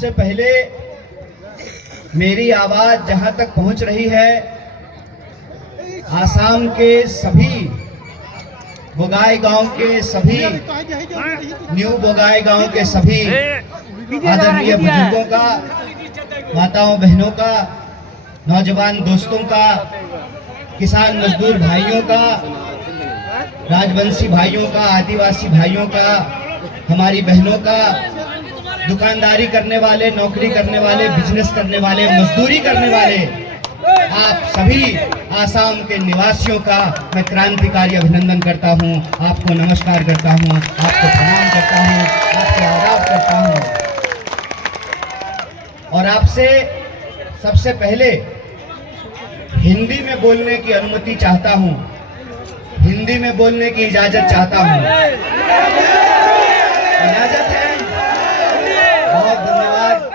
सबसे पहले मेरी आवाज जहां तक पहुंच रही है, आसाम के सभी बोगाई गांव के सभी, न्यू बोगाई गांव के सभी आदरणीय बुजुर्गों का, माताओं बहनों का, नौजवान दोस्तों का, किसान मजदूर भाइयों का, राजवंशी भाइयों का, आदिवासी भाइयों का, हमारी बहनों का, दुकानदारी करने वाले, नौकरी करने वाले, बिजनेस करने वाले, मजदूरी करने वाले, आप सभी आसाम के निवासियों का मैं क्रांतिकारी अभिनंदन करता हूं, आपको नमस्कार करता हूं, आपको प्रणाम करता हूं, आपको आदाब करता हूं। और आपसे सबसे पहले हिंदी में बोलने की अनुमति चाहता हूं, हिंदी में बोलने की इजाजत चाहता हूं। इजाजत है? बहुत धन्यवाद,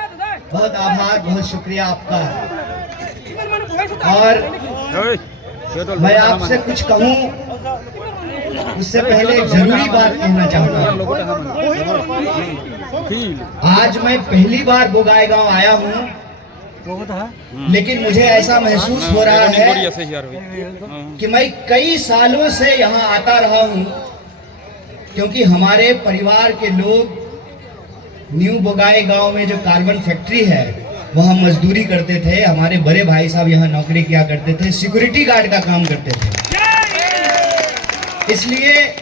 बहुत आभार, बहुत शुक्रिया आपका। और मैं आपसे कुछ कहूं उससे पहले एक जरूरी बात कहना चाहता हूं। आज मैं पहली बार बोगाई गांव आया हूं, लेकिन मुझे ऐसा महसूस हो रहा है कि मैं कई सालों से यहाँ आता रहा हूँ, क्योंकि हमारे परिवार के लोग न्यू बोगाई गांव में जो कार्बन फैक्ट्री है वहाँ मजदूरी करते थे। हमारे बड़े भाई साहब यहाँ नौकरी किया करते थे, सिक्योरिटी गार्ड का काम करते थे। इसलिए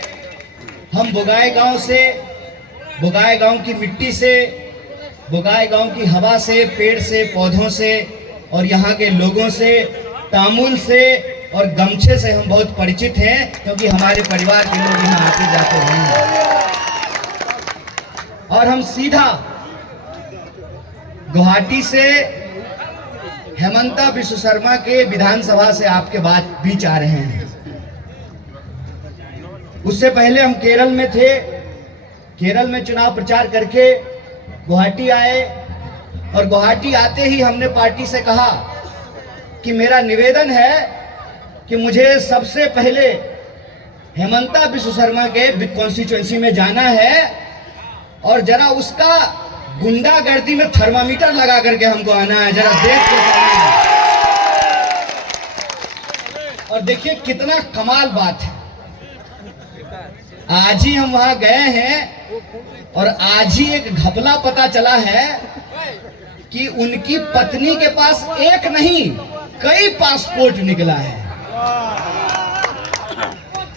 हम बोगाई गांव से, बोगाई गांव की मिट्टी से, बोगाई गांव की हवा से, पेड़ से, पौधों से और यहाँ के लोगों से, तामुल से और गमछे से हम बहुत परिचित हैं, क्योंकि हमारे परिवार के लोग यहाँ आते जाते हैं। और हम सीधा गुवाहाटी से हेमंता बिश्व शर्मा के विधानसभा से आपके बीच आ रहे हैं। उससे पहले हम केरल में थे, केरल में चुनाव प्रचार करके गुवाहाटी आए, और गुवाहाटी आते ही हमने पार्टी से कहा कि मेरा निवेदन है कि मुझे सबसे पहले हेमंता बिश्व शर्मा के कॉन्स्टिट्यूएंसी में जाना है और जरा उसका गुंडागर्दी में थर्मामीटर लगा करके हमको आना है, जरा देख के जाना है। और देखिए कितना कमाल बात है, आज ही हम वहां गए हैं और आज ही एक घपला पता चला है कि उनकी पत्नी के पास एक नहीं कई पासपोर्ट निकला है।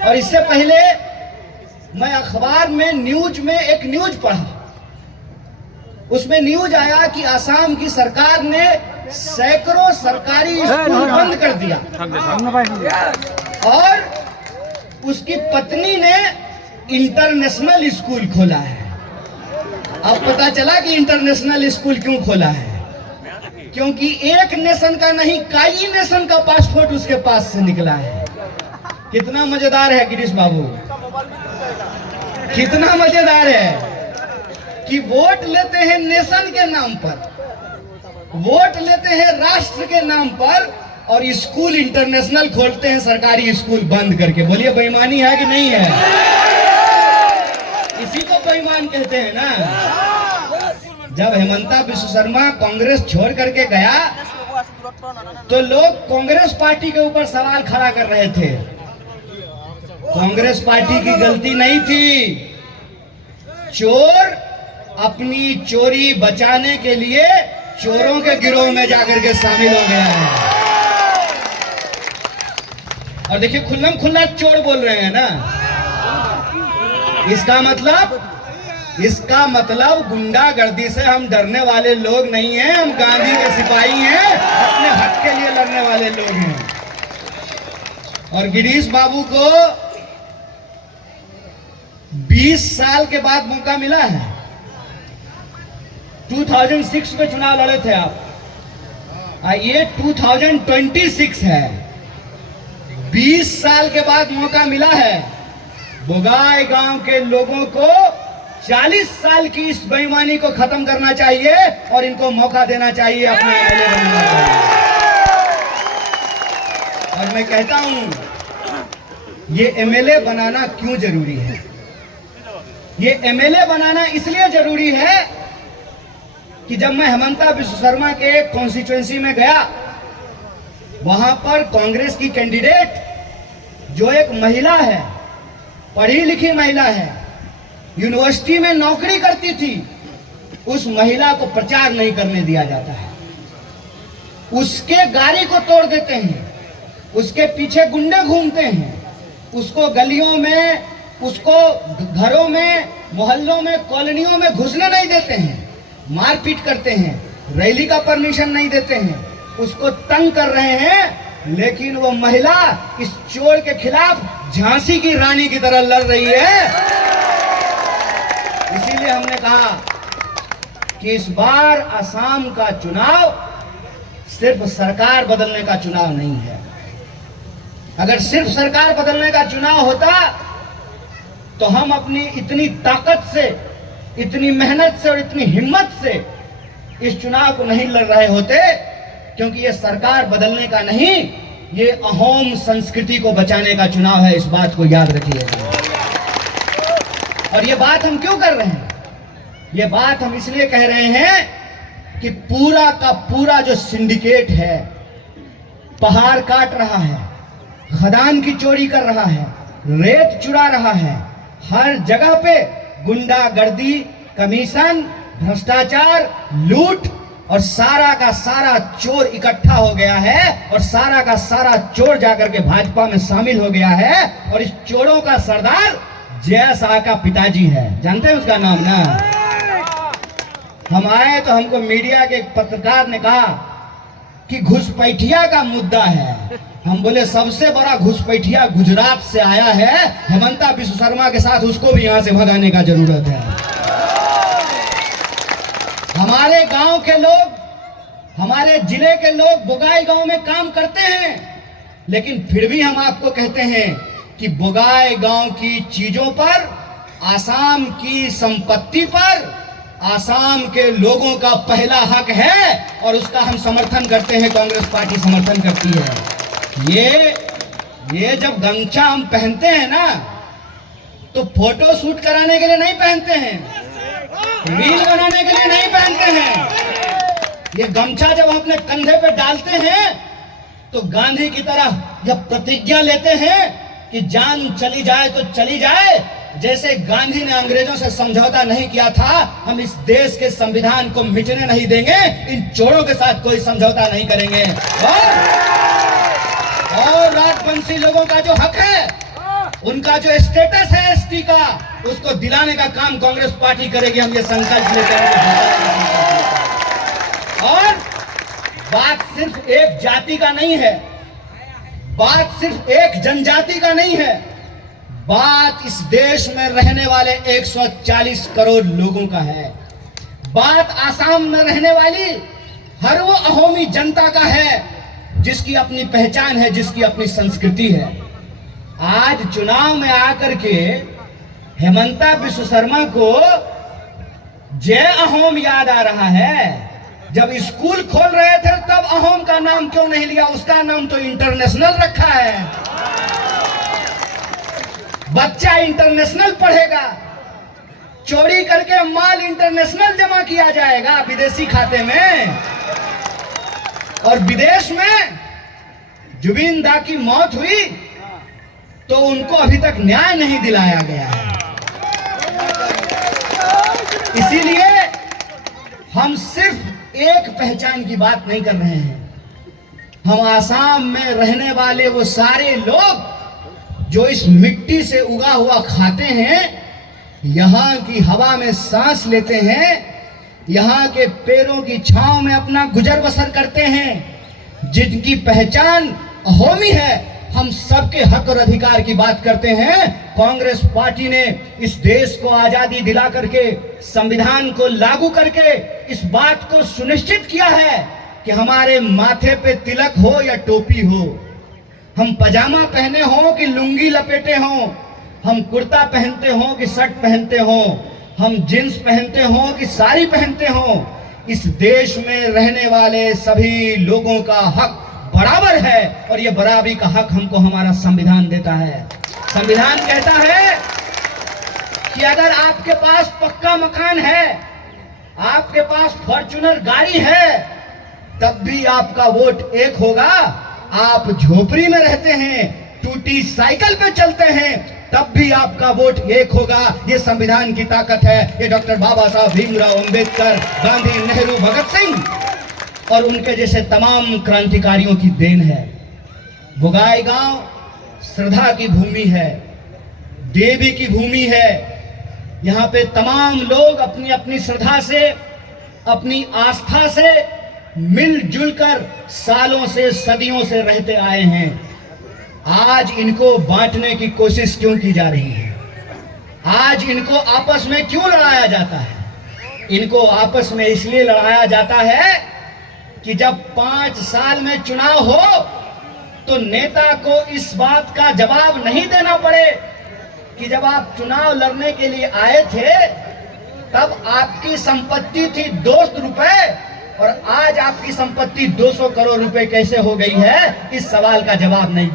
और इससे पहले मैं अखबार में न्यूज में एक न्यूज पढ़ा, उसमें न्यूज आया कि आसाम की सरकार ने सैकड़ों सरकारी स्कूल बंद कर दिया और उसकी पत्नी ने इंटरनेशनल स्कूल खोला है। अब पता चला कि इंटरनेशनल स्कूल क्यों खोला है, क्योंकि एक नेशन का नहीं कई नेशन का पासपोर्ट उसके पास से निकला है। कितना मजेदार है गिरीश बाबू, कितना मजेदार है कि वोट लेते हैं नेशन के नाम पर, वोट लेते हैं राष्ट्र के नाम पर, और स्कूल इंटरनेशनल खोलते हैं सरकारी स्कूल बंद करके। बोलिए बेईमानी है कि नहीं है? इसी को बेईमान कहते हैं ना। जब हेमंता बिश्व शर्मा कांग्रेस छोड़ करके गया तो लोग कांग्रेस पार्टी के ऊपर सवाल खड़ा कर रहे थे। कांग्रेस पार्टी की गलती नहीं थी, चोर अपनी चोरी बचाने के लिए चोरों के गिरोह में जाकर के शामिल हो गया है। और देखिए खुल्लम खुल्ला चोर बोल रहे हैं ना, इसका मतलब गुंडागर्दी से हम डरने वाले लोग नहीं हैं, हम गांधी के सिपाही हैं, अपने हक के लिए लड़ने वाले लोग हैं। और गिरीश बाबू को 20 साल के बाद मौका मिला है। 2006 में चुनाव लड़े थे आप, ये 2026 है, 20 साल के बाद मौका मिला है। बोगाई गांव के लोगों को 40 साल की इस बेईमानी को खत्म करना चाहिए और इनको मौका देना चाहिए, अपना एमएलए बनना चाहिए। और मैं कहता हूं ये एमएलए बनाना क्यों जरूरी है? ये एमएलए बनाना इसलिए जरूरी है कि जब मैं हेमंता विश्व शर्मा के कॉन्स्टिट्यूएंसी में गया, वहां पर कांग्रेस की कैंडिडेट जो एक महिला है, पढ़ी लिखी महिला है, यूनिवर्सिटी में नौकरी करती थी, उस महिला को प्रचार नहीं करने दिया जाता है। उसके गाड़ी को तोड़ देते हैं, उसके पीछे गुंडे घूमते हैं, उसको गलियों में, उसको घरों में, मोहल्लों में, कॉलोनियों में घुसने नहीं देते हैं, मारपीट करते हैं, रैली का परमिशन नहीं देते हैं, उसको तंग कर रहे हैं। लेकिन वो महिला इस चोर के खिलाफ झांसी की रानी की तरह लड़ रही है। इसीलिए हमने कहा कि इस बार असम का चुनाव सिर्फ सरकार बदलने का चुनाव नहीं है। अगर सिर्फ सरकार बदलने का चुनाव होता तो हम अपनी इतनी ताकत से, इतनी मेहनत से और इतनी हिम्मत से इस चुनाव को नहीं लड़ रहे होते, क्योंकि ये सरकार बदलने का नहीं, ये अहोम संस्कृति को बचाने का चुनाव है। इस बात को याद रखिएगा। और ये बात हम क्यों कर रहे हैं? ये बात हम इसलिए कह रहे हैं कि पूरा का पूरा जो सिंडिकेट है, पहाड़ काट रहा है, खदान की चोरी कर रहा है, रेत चुरा रहा है, हर जगह पे गुंडागर्दी, कमीशन, भ्रष्टाचार, लूट और सारा का सारा चोर इकट्ठा हो गया है और सारा का सारा चोर जाकर के भाजपा में शामिल हो गया है। और इस चोरों का सरदार जय शाह का पिताजी है, जानते हैं उसका नाम ना? हम आए तो हमको मीडिया के एक पत्रकार ने कहा कि घुसपैठिया का मुद्दा है। हम बोले सबसे बड़ा घुसपैठिया गुजरात से आया है, हेमंता विश्व शर्मा के साथ उसको भी यहां से भगाने का जरूरत है। हमारे गांव के लोग, हमारे जिले के लोग बोगाई गांव में काम करते हैं, लेकिन फिर भी हम आपको कहते हैं कि बोगाई गांव की चीजों पर, आसाम की संपत्ति पर आसाम के लोगों का पहला हक है और उसका हम समर्थन करते हैं, कांग्रेस पार्टी समर्थन करती है। ये जब गमछा हम पहनते हैं ना, तो फोटो शूट कराने के लिए नहीं पहनते हैं, रील बनाने के लिए नहीं पहनते हैं। ये गमछा जब हम अपने कंधे पे डालते हैं तो गांधी की तरह जब प्रतिज्ञा लेते हैं कि जान चली जाए तो चली जाए, जैसे गांधी ने अंग्रेजों से समझौता नहीं किया था, हम इस देश के संविधान को मिटने नहीं देंगे, इन चोरों के साथ कोई समझौता नहीं करेंगे। और राजवंशी लोगों का जो हक है, उनका जो स्टेटस है एसटी का, उसको दिलाने का काम कांग्रेस पार्टी करेगी। हम ये संकल्प लेते हैं। और बात सिर्फ एक जाति का नहीं है, बात सिर्फ एक जनजाति का नहीं है, बात इस देश में रहने वाले 140 करोड़ लोगों का है। बात आसाम में रहने वाली हर वो अहोमी जनता का है जिसकी अपनी पहचान है, जिसकी अपनी संस्कृति है। आज चुनाव में आकर के हेमंता विश्व शर्मा को जय अहोम याद आ रहा है। जब स्कूल खोल रहे थे तब अहोम का नाम क्यों नहीं लिया? उसका नाम तो इंटरनेशनल रखा है। बच्चा इंटरनेशनल पढ़ेगा, चोरी करके माल इंटरनेशनल जमा किया जाएगा विदेशी खाते में। और विदेश में जुबिन दा की मौत हुई तो उनको अभी तक न्याय नहीं दिलाया गया है। इसीलिए हम सिर्फ एक पहचान की बात नहीं कर रहे हैं, हम आसाम में रहने वाले वो सारे लोग जो इस मिट्टी से उगा हुआ खाते हैं, यहाँ की हवा में सांस लेते हैं, यहाँ के पेड़ों की छांव में अपना गुजर बसर करते हैं, जिनकी पहचान अहोमी है, हम सबके हक और अधिकार की बात करते हैं। कांग्रेस पार्टी ने इस देश को आजादी दिला करके, संविधान को लागू करके इस बात को सुनिश्चित किया है कि हमारे माथे पे तिलक हो या टोपी हो, हम पजामा पहने हो कि लुंगी लपेटे हो, हम कुर्ता पहनते हो कि शर्ट पहनते हो, हम जींस पहनते हो कि साड़ी पहनते हो, इस देश में रहने वाले सभी लोगों का हक बराबर है। और ये बराबरी का हक हमको हमारा संविधान देता है। संविधान कहता है कि अगर आपके पास पक्का मकान है आपके पास फॉर्च्यूनर गाड़ी है तब भी आपका वोट एक होगा। आप झोपड़ी में रहते हैं, टूटी साइकिल पे चलते हैं, तब भी आपका वोट एक होगा। ये संविधान की ताकत है। ये डॉक्टर बाबा साहब भीमराव अंबेडकर, गांधी, नेहरू, भगत सिंह और उनके जैसे तमाम क्रांतिकारियों की देन है। बुगाई गांव श्रद्धा की भूमि है, देवी की भूमि है। यहाँ पे तमाम लोग अपनी अपनी श्रद्धा से, अपनी आस्था से मिलजुल कर सालों से, सदियों से रहते आए हैं। आज इनको बांटने की कोशिश क्यों की जा रही है? आज इनको आपस में क्यों लड़ाया जाता है? इनको आपस में इसलिए लड़ाया जाता है कि जब 5 साल में चुनाव हो तो नेता को इस बात का जवाब नहीं देना पड़े कि जब आप चुनाव लड़ने के लिए आए थे तब आपकी संपत्ति थी 200 रुपए और आज आपकी संपत्ति 200 करोड़ रुपए कैसे हो गई है। इस सवाल का जवाब नहीं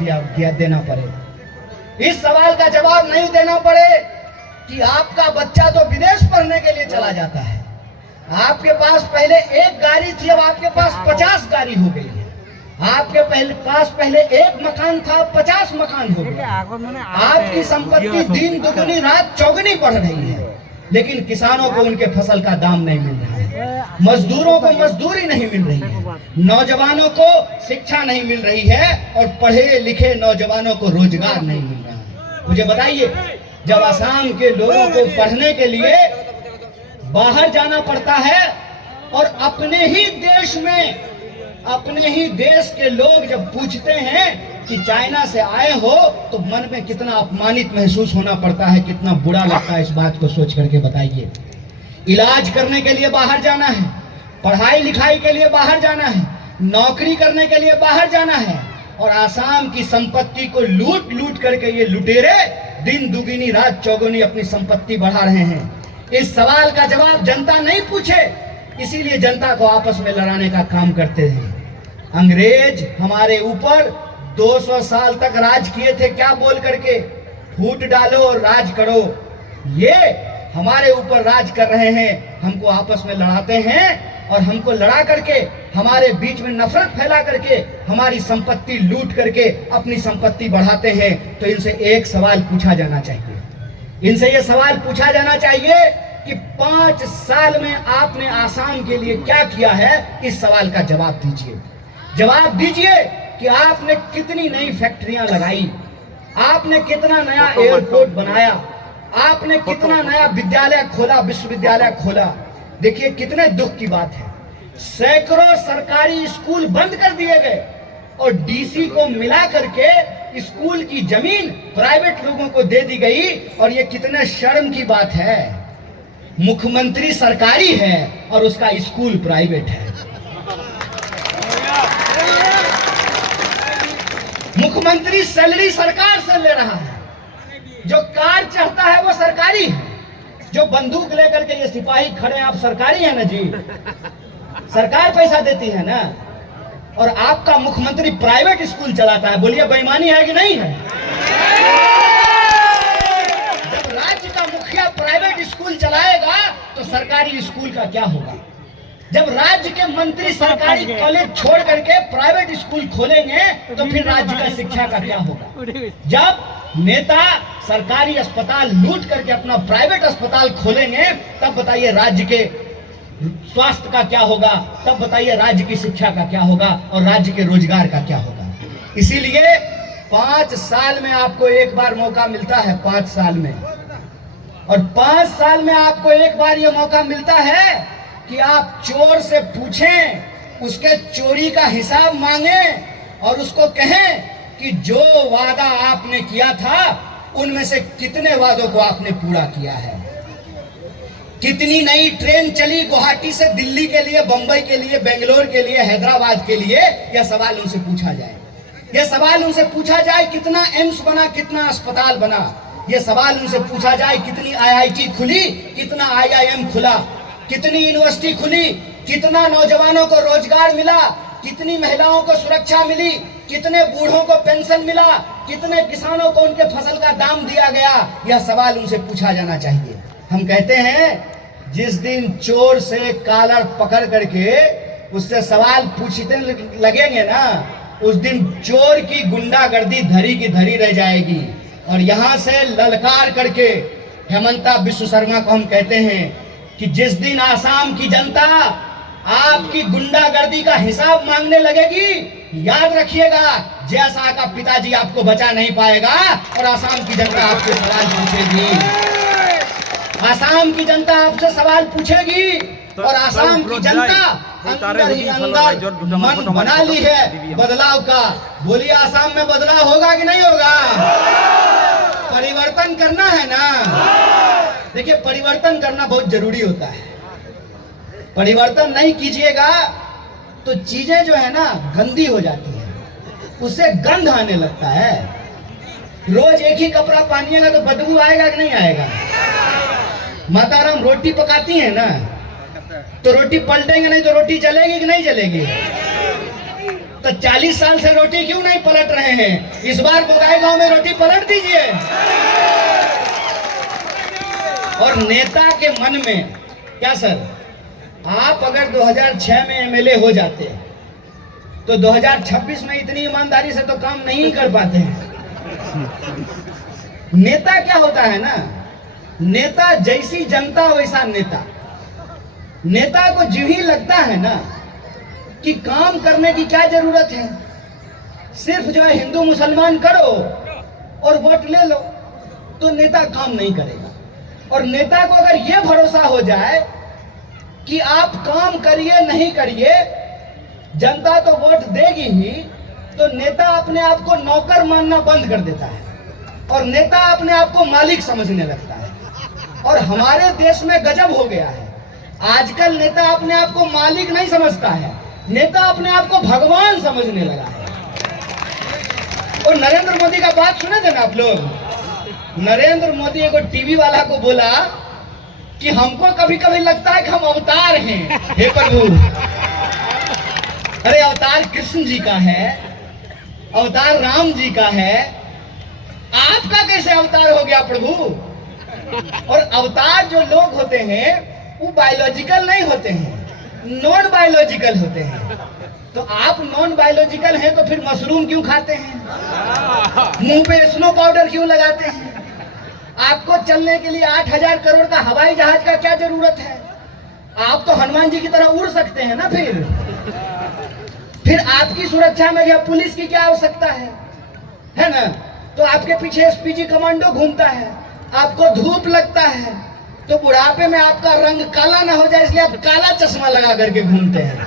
देना पड़े। इस सवाल का जवाब नहीं देना पड़े कि आपका बच्चा तो विदेश पढ़ने के लिए चला जाता है। आपके पास पहले एक गाड़ी थी, अब आपके पास 50 गाड़ी हो गई है। आपके पास पहले एक मकान था, 50 मकान हो गए। आपकी संपत्ति दिन दुगनी रात चौगुनी बढ़ रही है, लेकिन किसानों को उनके फसल का दाम नहीं मिल रहा है, मजदूरों को मजदूरी नहीं मिल रही है, नौजवानों को शिक्षा नहीं मिल रही है और पढ़े लिखे नौजवानों को रोजगार नहीं मिल रहा है। मुझे बताइए, जब असम के लोगों को पढ़ने के लिए बाहर जाना पड़ता है और अपने ही देश में, अपने ही देश के लोग जब पूछते हैं कि चाइना से आए हो तो मन में कितना अपमानित महसूस होना पड़ता है, कितना बुरा लगता है। इस बात को सोच करके बताइए। इलाज करने के लिए बाहर जाना है, पढ़ाई लिखाई के लिए बाहर जाना है, नौकरी करने के लिए बाहर जाना है और आसाम की संपत्ति को लूट लूट करके ये लुटेरे दिन दुगनी रात चौगुनी अपनी संपत्ति बढ़ा रहे हैं। इस सवाल का जवाब जनता नहीं पूछे, इसीलिए जनता को आपस में लड़ाने का काम करते हैं। अंग्रेज हमारे ऊपर 200 साल तक राज किए थे, क्या बोल करके, फूट डालो और राज करो। ये हमारे ऊपर राज कर रहे हैं, हमको आपस में लड़ाते हैं और हमको लड़ा करके, हमारे बीच में नफरत फैला करके, हमारी संपत्ति लूट करके अपनी संपत्ति बढ़ाते हैं। तो इनसे एक सवाल पूछा जाना चाहिए, इनसे ये सवाल पूछा जाना चाहिए कि 5 साल में आपने आसाम के लिए क्या किया है। इस सवाल का जवाब दीजिए। जवाब दीजिए कि आपने कितनी नई फैक्ट्रियां लगाई, आपने कितना नया एयरपोर्ट बनाया, आपने कितना नया विद्यालय खोला, विश्वविद्यालय खोला। देखिए कितने दुख की बात है, सैकड़ों सरकारी स्कूल बंद कर दिए गए और डीसी को मिला करके स्कूल की जमीन प्राइवेट लोगों को दे दी गई। और ये कितने शर्म की बात है, मुख्यमंत्री सरकारी है और उसका स्कूल प्राइवेट है। मुख्यमंत्री सैलरी सरकार से ले रहा है, जो कार चढ़ता है वो सरकारी है, जो बंदूक लेकर के ये सिपाही खड़े हैं, आप सरकारी है ना जी, सरकार पैसा देती है ना। और आपका मुख्यमंत्री प्राइवेट स्कूल चलाता है। बोलिए बेईमानी है कि नहीं है? जब राज्य का मुखिया प्राइवेट स्कूल चलाएगा तो सरकारी स्कूल का क्या होगा? जब राज्य के मंत्री सरकारी कॉलेज छोड़ करके प्राइवेट स्कूल खोलेंगे तो फिर राज्य का शिक्षा का क्या होगा? जब नेता सरकारी अस्पताल लूट करके अपना प्राइवेट अस्पताल खोलेंगे तब बताइए राज्य के स्वास्थ्य का क्या होगा? तब बताइए राज्य की शिक्षा का क्या होगा और राज्य के रोजगार का क्या होगा? इसीलिए 5 साल में आपको एक बार मौका मिलता है, 5 साल में, और 5 साल में आपको एक बार यह मौका मिलता है कि आप चोर से पूछें, उसके चोरी का हिसाब मांगें और उसको कहें कि जो वादा आपने किया था उनमें से कितने वादों को आपने पूरा किया है। कितनी नई ट्रेन चली गुवाहाटी से दिल्ली के लिए, बंबई के लिए, बेंगलोर के लिए, हैदराबाद के लिए, यह सवाल उनसे पूछा जाए। यह सवाल उनसे पूछा जाए कितना एम्स बना, कितना अस्पताल बना। यह सवाल उनसे पूछा जाए कितनी IIT खुली, कितना IIM खुला, कितनी यूनिवर्सिटी खुली, कितना नौजवानों को रोजगार मिला, कितनी महिलाओं को सुरक्षा मिली, कितने बूढ़ों को पेंशन मिला, कितने किसानों को उनके फसल का दाम दिया गया। यह सवाल उनसे पूछा जाना चाहिए। हम कहते हैं जिस दिन चोर से कॉलर पकड़ करके उससे सवाल पूछने लगेंगे ना, उस दिन चोर की गुंडागर्दी धरी की धरी रह जाएगी। और यहां से ललकार करके हेमंता विश्व शर्मा को हम कहते हैं कि जिस दिन आसाम की जनता आपकी गुंडागर्दी का हिसाब मांगने लगेगी, याद रखिएगा जय शाह का पिताजी आपको बचा नहीं पाएगा और आसाम की जनता आपसे सवाल पूछेगी। आसाम की जनता आपसे सवाल पूछेगी और आसाम की जनता अंदर ही अंदर मन बना ली है बदलाव का। बोलिए आसाम में बदलाव होगा कि नहीं होगा? परिवर्तन करना है ना। देखिए परिवर्तन करना बहुत जरूरी होता है। परिवर्तन नहीं कीजिएगा तो चीजें जो है ना गंदी हो जाती है, उससे गंध आने लगता है। रोज एक ही कपड़ा पहनिएगा तो बदबू आएगा कि नहीं आएगा? माताराम रोटी पकाती है ना, तो रोटी पलटेंगे नहीं तो रोटी चलेगी कि नहीं चलेगी? तो 40 साल से रोटी क्यों नहीं पलट रहे हैं? इस बार बोगाई गांव में रोटी पलट दीजिए। और नेता के मन में क्या सर, आप अगर 2006 में एमएलए हो जाते तो 2026 में इतनी ईमानदारी से तो काम नहीं कर पाते हैं। नेता क्या होता है ना, नेता जैसी जनता वैसा नेता। नेता को जो ही लगता है ना कि काम करने की क्या जरूरत है, सिर्फ जो है हिंदू मुसलमान करो और वोट ले लो, तो नेता काम नहीं करेगा। और नेता को अगर यह भरोसा हो जाए कि आप काम करिए नहीं करिए जनता तो वोट देगी ही, तो नेता अपने आप को नौकर मानना बंद कर देता है और नेता अपने आप को मालिक समझने लगता है। और हमारे देश में गजब हो गया है, आजकल नेता अपने आप को मालिक नहीं समझता है, नेता अपने आप को भगवान समझने लगा है। और नरेंद्र मोदी का बात सुने थे ना आप लोग? नरेंद्र मोदी एक टीवी वाला को बोला कि हमको कभी कभी लगता है कि हम अवतार हैं। हे प्रभु, अरे अवतार कृष्ण जी का है, अवतार राम जी का है, आपका कैसे अवतार हो गया प्रभु? और अवतार जो लोग होते हैं वो बायोलॉजिकल नहीं होते हैं, नॉन बायोलॉजिकल होते हैं। तो आप नॉन बायोलॉजिकल हैं तो फिर मशरूम क्यों खाते हैं? मुंह पे स्नो पाउडर क्यों लगाते हैं? आपको चलने के लिए 8,000 करोड़ का हवाई जहाज का क्या जरूरत है? आप तो हनुमान जी की तरह उड़ सकते हैं ना। फिर आपकी सुरक्षा में क्या पुलिस की क्या आवश्यकता है ना? तो आपके पीछे एसपीजी कमांडो घूमता है, आपको धूप लगता है तो बुढ़ापे में आपका रंग काला ना हो जाए इसलिए आप काला चश्मा लगा करके घूमते हैं।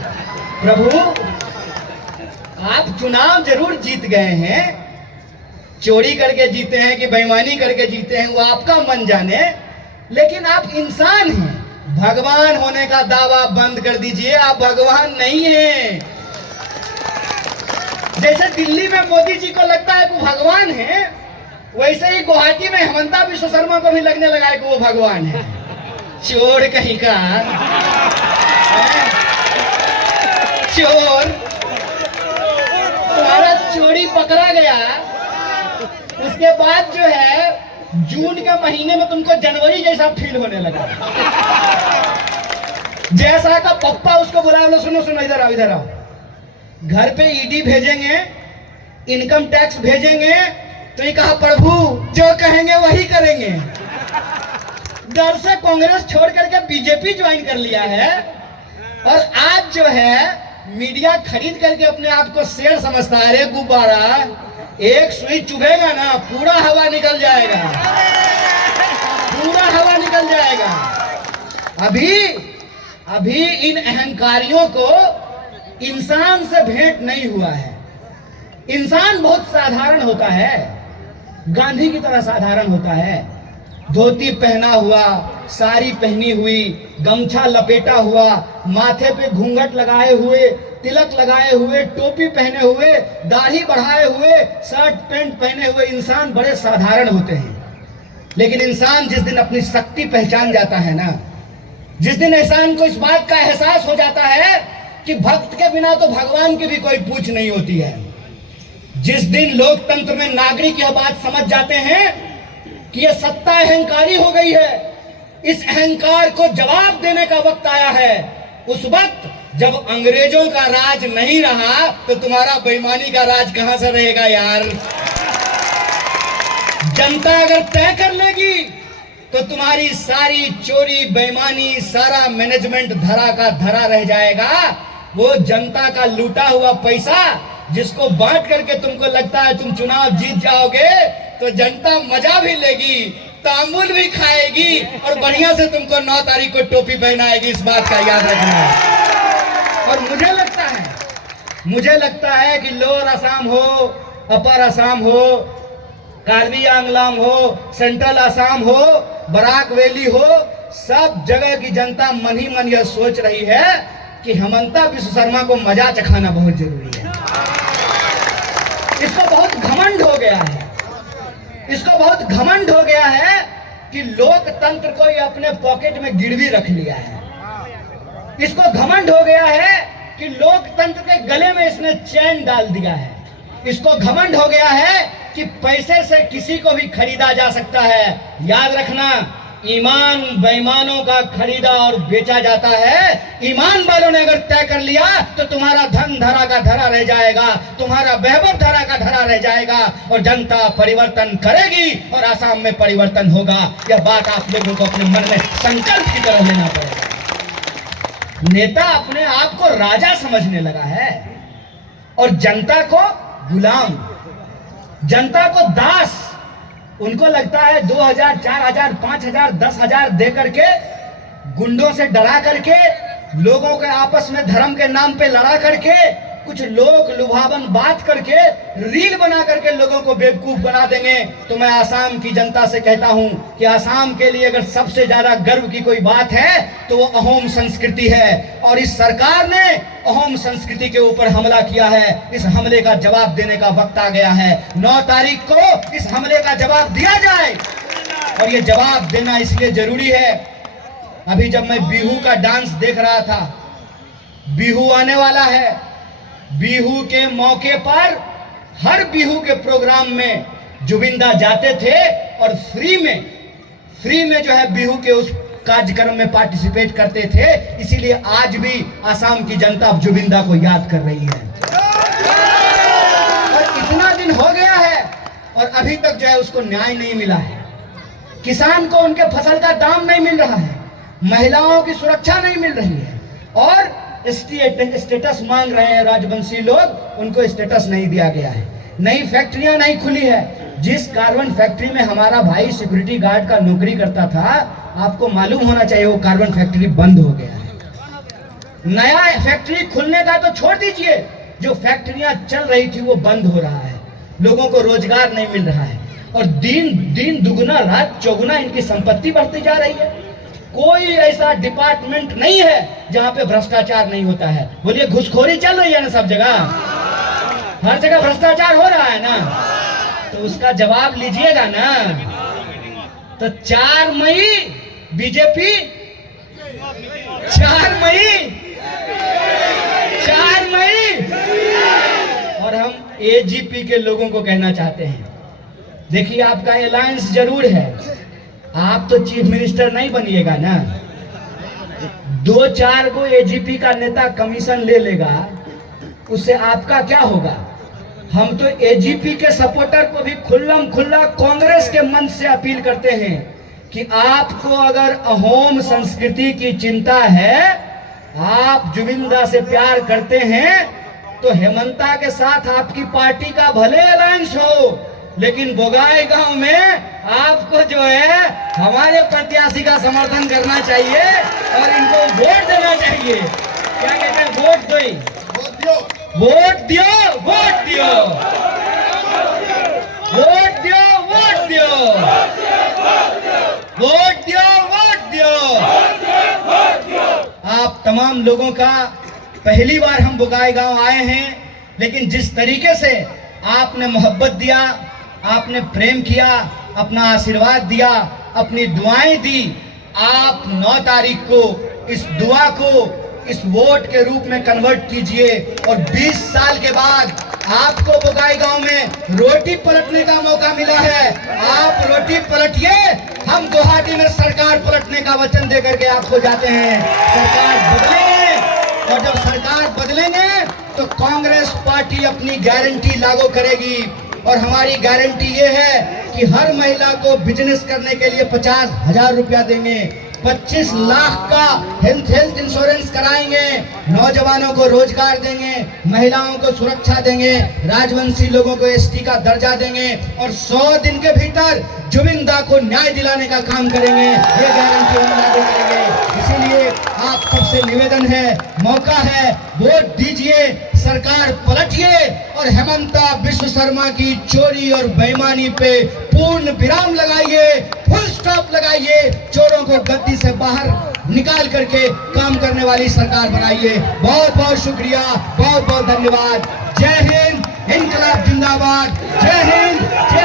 प्रभु, आप चुनाव जरूर जीत गए हैं, चोरी करके जीते हैं कि बेईमानी करके जीते हैं वो आपका मन जाने, लेकिन आप इंसान हैं। भगवान होने का दावा बंद कर दीजिए, आप भगवान नहीं हैं। जैसे दिल्ली में मोदी जी को लगता है कि वो भगवान है, वैसे ही गुवाहाटी में हेमंता विश्व शर्मा को भी लगने लगा है कि वो भगवान है। चोर कहीं का चोर, तुम्हारा चोरी पकड़ा गया, उसके बाद जो है जून के महीने में तुमको जनवरी जैसा फील होने लगा। जैसा का पप्पा उसको बुलाया, बोलो सुनो सुनो इधर आओ इधर आओ। घर पे ईडी भेजेंगे, इनकम टैक्स भेजेंगे, तो ये कहा प्रभु जो कहेंगे वही करेंगे। डर से कांग्रेस छोड़ करके बीजेपी ज्वाइन कर लिया है और आज जो है मीडिया खरीद करके अपने आप को शेर समझता है। अरे गुब्बारा, एक सुई चुभेगा ना पूरा हवा निकल जाएगा, पूरा हवा निकल जाएगा। अभी इन अहंकारियों को इंसान से भेंट नहीं हुआ है। इंसान बहुत साधारण होता है, गांधी की तरह साधारण होता है। धोती पहना हुआ, साड़ी पहनी हुई, गमछा लपेटा हुआ, माथे पे घूंघट लगाए हुए, तिलक लगाए हुए, टोपी पहने हुए, दाढ़ी बढ़ाए हुए, शर्ट पैंट पहने हुए इंसान बड़े साधारण होते हैं। लेकिन इंसान जिस दिन अपनी शक्ति पहचान जाता है ना, जिस दिन इंसान को इस बात का एहसास हो जाता है कि भक्त के बिना तो भगवान की भी कोई पूछ नहीं होती है, जिस दिन लोकतंत्र में नागरिक यह बात समझ जाते हैं कि यह सत्ता अहंकारी हो गई है, इस अहंकार को जवाब देने का वक्त आया है। उस वक्त जब अंग्रेजों का राज नहीं रहा तो तुम्हारा बेईमानी का राज कहां से रहेगा यार। जनता अगर तय कर लेगी तो तुम्हारी सारी चोरी बेईमानी सारा मैनेजमेंट धरा का धरा रह जाएगा। वो जनता का लूटा हुआ पैसा जिसको बांट करके तुमको लगता है तुम चुनाव जीत जाओगे, तो जनता मजा भी लेगी, तांबुल भी खाएगी और बढ़िया से तुमको 9 तारीख को टोपी पहनाएगी। इस बात का याद रखना। और मुझे लगता है कि लोअर असम हो, अपर असम हो, कार्बी आंगलांग हो, सेंट्रल असम हो, बराक वैली हो, सब जगह की जनता मन ही मन यह सोच रही है कि हेमंता विश्व शर्मा को मजा चखाना बहुत जरूरी है। इसको बहुत घमंड हो गया है, इसको बहुत घमंड हो गया है कि लोकतंत्र को ये अपने पॉकेट में गिरवी रख लिया है। इसको घमंड हो गया है कि लोकतंत्र के गले में इसने चैन डाल दिया है। इसको घमंड हो गया है कि पैसे से किसी को भी खरीदा जा सकता है। याद रखना, ईमान बेईमानों का खरीदा और बेचा जाता है। ईमान वालों ने अगर तय कर लिया तो तुम्हारा धन धरा का धरा रह जाएगा, तुम्हारा वैभव धरा का धरा रह जाएगा और जनता परिवर्तन करेगी और आसाम में परिवर्तन होगा। यह बात आप लोगों को अपने मन में संकल्प की तरह लेना पड़ेगा। नेता अपने आप को राजा समझने लगा है और जनता को गुलाम, जनता को दास। उनको लगता है 2000, 4000, 5000, 10,000 दे करके, गुंडों से डरा करके, लोगों के आपस में धर्म के नाम पे लड़ा करके, कुछ लोग लुभावन बात करके, रील बना करके लोगों को बेवकूफ बना देंगे। तो मैं आसाम की जनता से कहता हूं कि आसाम के लिए अगर सबसे ज्यादा गर्व की कोई बात है तो वो अहोम संस्कृति है। और इस सरकार ने अहोम संस्कृति के ऊपर हमला किया है। इस हमले का जवाब देने का वक्त आ गया है। 9 तारीख को इस हमले का जवाब दिया जाए और ये जवाब देना इसलिए जरूरी है। अभी जब मैं बिहू का डांस देख रहा था, बिहू आने वाला है, बिहू के मौके पर हर बिहू के प्रोग्राम में जुबिंदा जाते थे और फ्री में जो है बिहू के उस कार्यक्रम में पार्टिसिपेट करते थे। इसीलिए आज भी आसाम की जनता अब जुबिंदा को याद कर रही है। और इतना दिन हो गया है और अभी तक जो है उसको न्याय नहीं मिला है। किसान को उनके फसल का दाम नहीं मिल रहा है, महिलाओं की सुरक्षा नहीं मिल रही है और स्टेटस मांग रहे हैं राजवंशी लोग, उनको स्टेटस नहीं दिया गया है। नई फैक्ट्रियां नहीं खुली है। जिस कार्बन फैक्ट्री में हमारा भाई सिक्योरिटी गार्ड का नौकरी करता था, आपको मालूम होना चाहिए वो कार्बन फैक्ट्री बंद हो गया है। नया फैक्ट्री खुलने का तो छोड़ दीजिए, जो फैक्ट्रियां चल रही थी वो बंद हो रहा है। लोगों को रोजगार नहीं मिल रहा है और दिन दुगुना रात चौगुना इनकी संपत्ति बढ़ती जा रही है। कोई ऐसा डिपार्टमेंट नहीं है जहां पे भ्रष्टाचार नहीं होता है। बोलिए, घुसखोरी चल रही है ना सब जगह, हर जगह भ्रष्टाचार हो रहा है ना, तो उसका जवाब लीजिएगा ना। तो 4 मई बीजेपी, 4 मई और हम एजीपी के लोगों को कहना चाहते हैं, देखिए आपका अलायंस जरूर है, आप तो चीफ मिनिस्टर नहीं बनिएगा ना। 2-4 को एजीपी का नेता कमीशन ले लेगा, उससे आपका क्या होगा। हम तो एजीपी के सपोर्टर को भी खुल्लम खुल्ला कांग्रेस के मंच से अपील करते हैं कि आपको अगर अहोम संस्कृति की चिंता है, आप जुबिंदा से प्यार करते हैं, तो हेमंता के साथ आपकी पार्टी का भले अलायंस हो, लेकिन बोगाई गांव में आपको जो है हमारे प्रत्याशी का समर्थन करना चाहिए और इनको वोट देना चाहिए। क्या कहते हैं, वोट दो, वोट दियो, वोट दियो, वोट दियो, वोट दियो, वोट दियो, वोट दियो। आप तमाम लोगों का पहली बार हम बोगाई गांव आए हैं, लेकिन जिस तरीके से आपने मोहब्बत दिया, आपने प्रेम किया, अपना आशीर्वाद दिया, अपनी दुआएं दी, आप 9 तारीख को इस दुआ को इस वोट के रूप में कन्वर्ट कीजिए और 20 साल के बाद आपको बोगाई गांव में रोटी पलटने का मौका मिला है, आप रोटी पलटिए, हम गुवाहाटी में सरकार पलटने का वचन देकर के आपको जाते हैं। सरकार बदलेंगे, और जब सरकार बदलेंगे तो कांग्रेस पार्टी अपनी गारंटी लागू करेगी, और हमारी गारंटी ये है कि हर महिला को बिजनेस करने के लिए 50,000 रुपया देंगे, 25 लाख का हेल्थ इंश्योरेंस कराएंगे, नौजवानों को रोजगार देंगे, महिलाओं को सुरक्षा देंगे, राजवंशी लोगों को एसटी का दर्जा देंगे, और 100 दिन के भीतर जुबिंदा को न्याय दिलाने का काम करेंगे। ये गारंटी हम लागू करेंगे। इसीलिए आप सबसे निवेदन है, मौका है, वोट दीजिए, सरकार पलटिए, और हेमंता विश्व शर्मा की चोरी और बेईमानी पे पूर्ण विराम लगाइए, फुल स्टॉप लगाइए, चोरों को गद्दी से बाहर निकाल करके काम करने वाली सरकार बनाइए। बहुत बहुत शुक्रिया, बहुत बहुत धन्यवाद। जय हिंद, इनकलाब जिंदाबाद। जय हिंद, जय